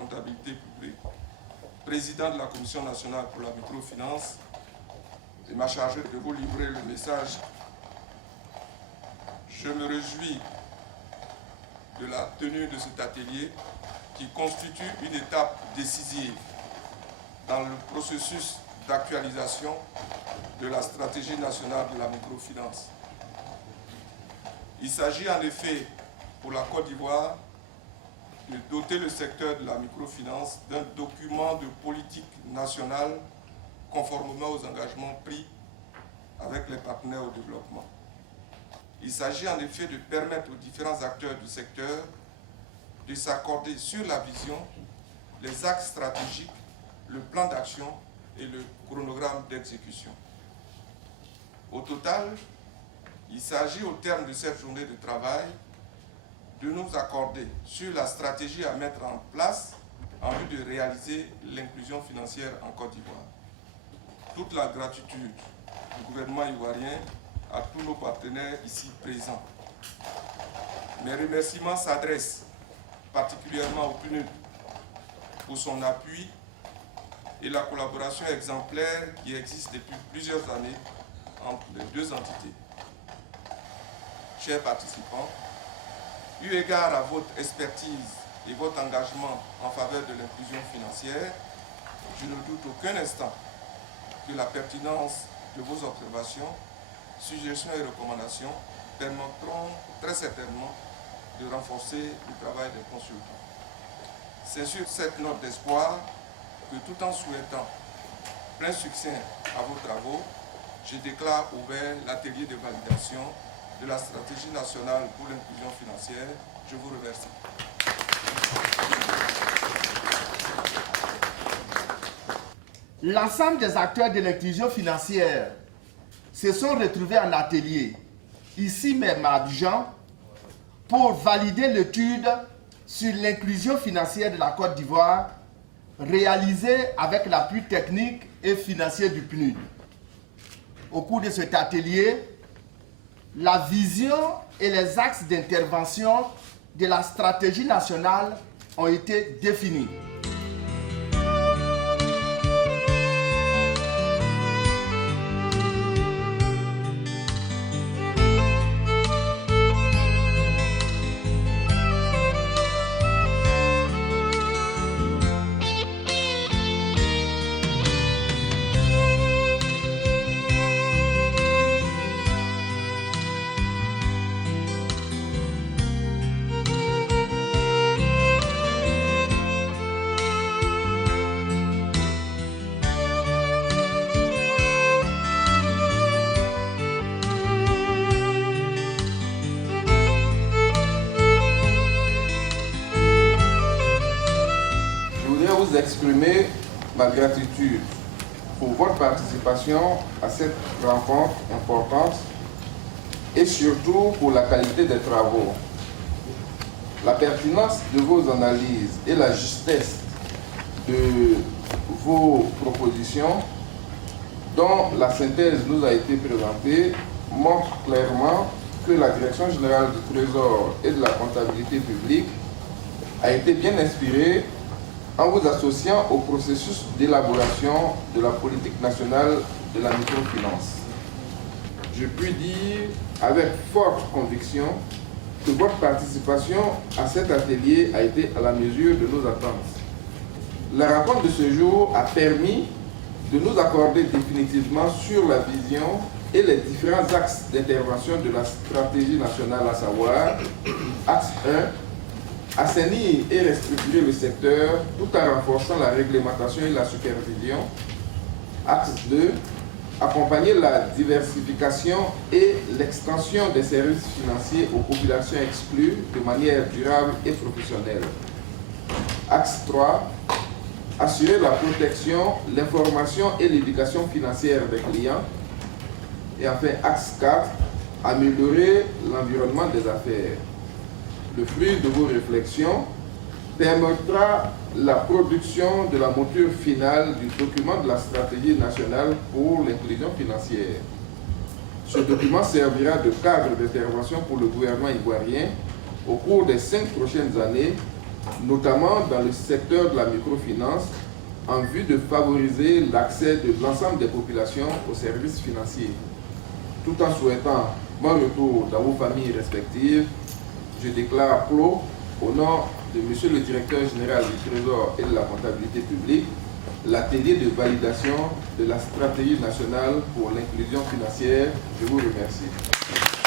comptabilité publique, président de la Commission nationale pour la microfinance, et m'a chargé de vous livrer le message. Je me réjouis de la tenue de cet atelier qui constitue une étape décisive dans le processus d'actualisation de la stratégie nationale de la microfinance. Il s'agit en effet pour la Côte d'Ivoire de doter le secteur de la microfinance d'un document de politique nationale conformément aux engagements pris avec les partenaires au développement. Il s'agit en effet de permettre aux différents acteurs du secteur de s'accorder sur la vision, les axes stratégiques, le plan d'action et le chronogramme d'exécution. Au total, il s'agit au terme de cette journée de travail de nous accorder sur la stratégie à mettre en place en vue de réaliser l'inclusion financière en Côte d'Ivoire. Toute la gratitude du gouvernement ivoirien à tous nos partenaires ici présents. Mes remerciements s'adressent particulièrement au PNUD pour son appui et la collaboration exemplaire qui existe depuis plusieurs années entre les deux entités. Chers participants, eu égard à votre expertise et votre engagement en faveur de l'inclusion financière, je ne doute aucun instant que la pertinence de vos observations, suggestions et recommandations permettront très certainement de renforcer le travail des consultants. C'est sur cette note d'espoir que tout en souhaitant plein succès à vos travaux, je déclare ouvert l'atelier de validation de la stratégie nationale pour l'inclusion financière. Je vous remercie. L'ensemble des acteurs de l'inclusion financière se sont retrouvés en atelier, ici même à Abidjan, pour valider l'étude sur l'inclusion financière de la Côte d'Ivoire, réalisée avec l'appui technique et financier du PNUD. Au cours de cet atelier, la vision et les axes d'intervention de la stratégie nationale ont été définis. Exprimer ma gratitude pour votre participation à cette rencontre importante et surtout pour la qualité des travaux. La pertinence de vos analyses et la justesse de vos propositions dont la synthèse nous a été présentée montrent clairement que la Direction générale du Trésor et de la comptabilité publique a été bien inspirée en vous associant au processus d'élaboration de la politique nationale de la microfinance. Je puis dire avec forte conviction que votre participation à cet atelier a été à la mesure de nos attentes. La rencontre de ce jour a permis de nous accorder définitivement sur la vision et les différents axes d'intervention de la stratégie nationale, à savoir axe 1, assainir et restructurer le secteur tout en renforçant la réglementation et la supervision. Axe 2, accompagner la diversification et l'extension des services financiers aux populations exclues de manière durable et professionnelle. Axe 3, assurer la protection, l'information et l'éducation financière des clients. Et enfin, axe 4, améliorer l'environnement des affaires. Le fruit de vos réflexions permettra la production de la mouture finale du document de la stratégie nationale pour l'inclusion financière. Ce document servira de cadre d'intervention pour le gouvernement ivoirien au cours des 5 prochaines années notamment dans le secteur de la microfinance, en vue de favoriser l'accès de l'ensemble des populations aux services financiers. Tout en souhaitant bon retour dans vos familles respectives, je déclare clos, au nom de Monsieur le Directeur Général du Trésor et de la Comptabilité Publique, l'atelier de validation de la stratégie nationale pour l'inclusion financière. Je vous remercie.